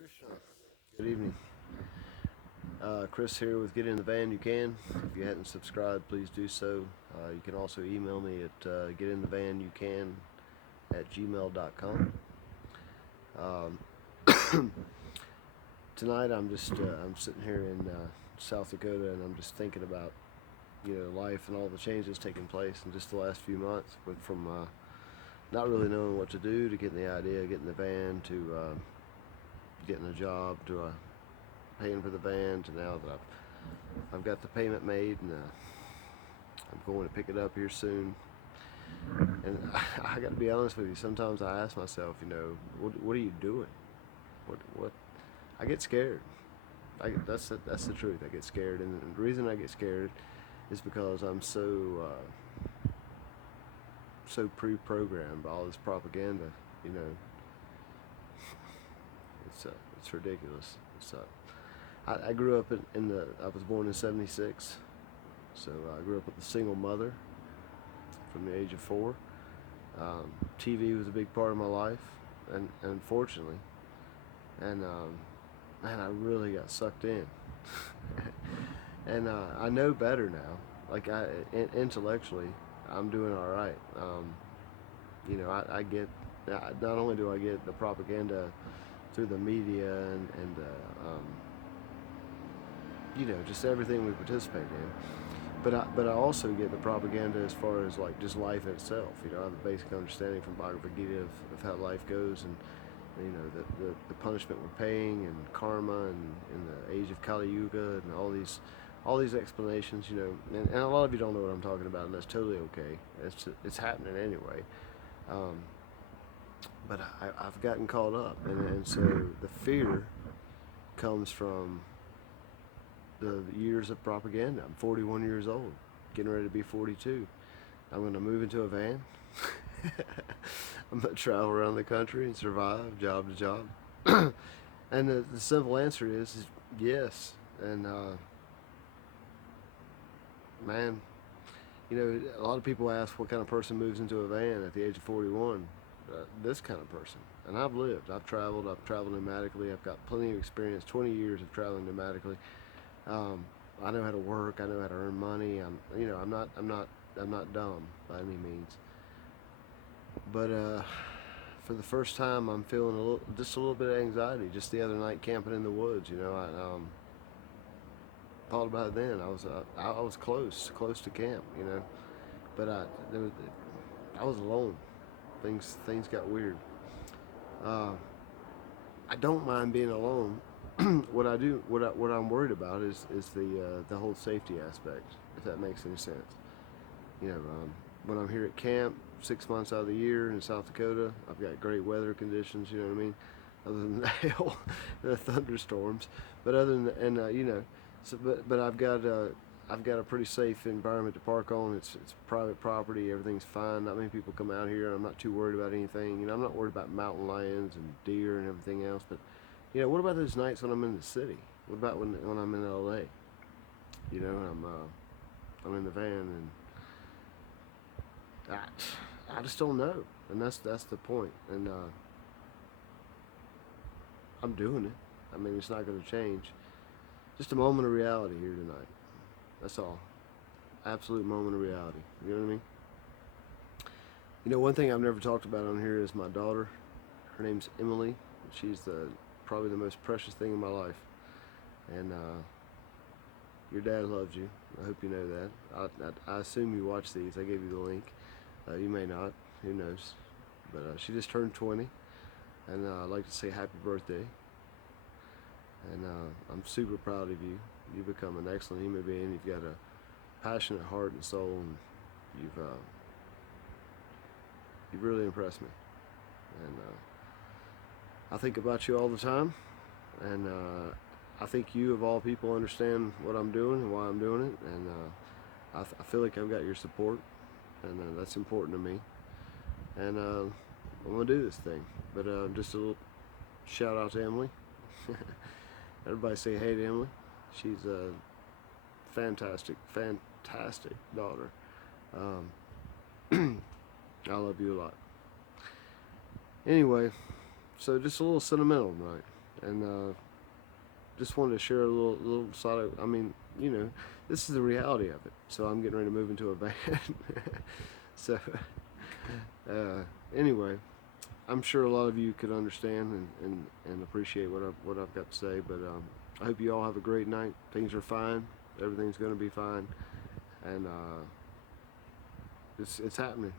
Krishna. Good evening. Chris here with Get in the Van You Can. If you hadn't subscribed, please do so. You can also email me at getinthevanyoucan@gmail.com. Tonight I'm sitting here in South Dakota, and I'm just thinking about life and all the changes taking place in just the last few months. Went from not really knowing what to do to getting the idea, getting the van, to getting a job, to paying for the van, to now that I've got the payment made, and I'm going to pick it up here soon. And I got to be honest with you. Sometimes I ask myself, what are you doing? What? I get scared. That's the truth. I get scared, and the reason I get scared is because I'm so pre-programmed by all this propaganda. You know, it's ridiculous. I grew up I was born in '76, so I grew up with a single mother from the age of 4. TV was a big part of my life, and unfortunately, and man, I really got sucked in. And I know better now. Like intellectually, I'm doing all right. I get, not only do I get the propaganda through the media and just everything we participate in. But I also get the propaganda as far as like just life itself. I have a basic understanding from Bhagavad Gita of how life goes, and the punishment we're paying, and karma, and in the age of Kali Yuga, and all these explanations. And a lot of you don't know what I'm talking about, and that's totally okay. It's happening anyway. But I've gotten caught up, and so the fear comes from the years of propaganda. I'm 41 years old, getting ready to be 42. I'm going to move into a van. I'm going to travel around the country and survive job to job. And the simple answer is yes. And man, a lot of people ask what kind of person moves into a van at the age of 41. This kind of person. And I've lived. I've traveled pneumatically. I've got plenty of experience. 20 years of traveling pneumatically. I know how to work. I know how to earn money. I'm not dumb by any means. But for the first time, I'm feeling just a little bit of anxiety. Just the other night, camping in the woods. I thought about it then. I was close to camp. But I was alone. Things got weird. I don't mind being alone. What I'm worried about is the whole safety aspect, if that makes any sense. When I'm here at camp 6 months out of the year in South Dakota, I've got great weather conditions. You know what I mean? Other than the hail, the thunderstorms, but other than but I've got a pretty safe environment to park on. It's private property. Everything's fine. Not many people come out here. I'm not too worried about anything. I'm not worried about mountain lions and deer and everything else. But what about those nights when I'm in the city? What about when I'm in LA? And I'm in the van, and I just don't know. And that's the point. And I'm doing it. I mean, it's not going to change. Just a moment of reality here tonight. That's all. Absolute moment of reality. You know what I mean? One thing I've never talked about on here is my daughter. Her name's Emily. She's probably the most precious thing in my life. And your dad loves you. I hope you know that. I assume you watch these. I gave you the link. You may not. Who knows? But she just turned 20. And I'd like to say happy birthday. And I'm super proud of you. You've become an excellent human being. You've got a passionate heart and soul, and you've really impressed me. And I think about you all the time, and I think you, of all people, understand what I'm doing and why I'm doing it, and I feel like I've got your support, and that's important to me. And I'm gonna do this thing. But just a little shout out to Emily. Everybody say hey to Emily. She's a fantastic daughter. I love you a lot. Anyway, so just a little sentimental tonight. and just wanted to share a little side of, I mean, this is the reality of it. So I'm getting ready to move into a van. So anyway, I'm sure a lot of you could understand and appreciate what I've got to say. But I hope you all have a great night. Things are fine. Everything's going to be fine, and it's happening.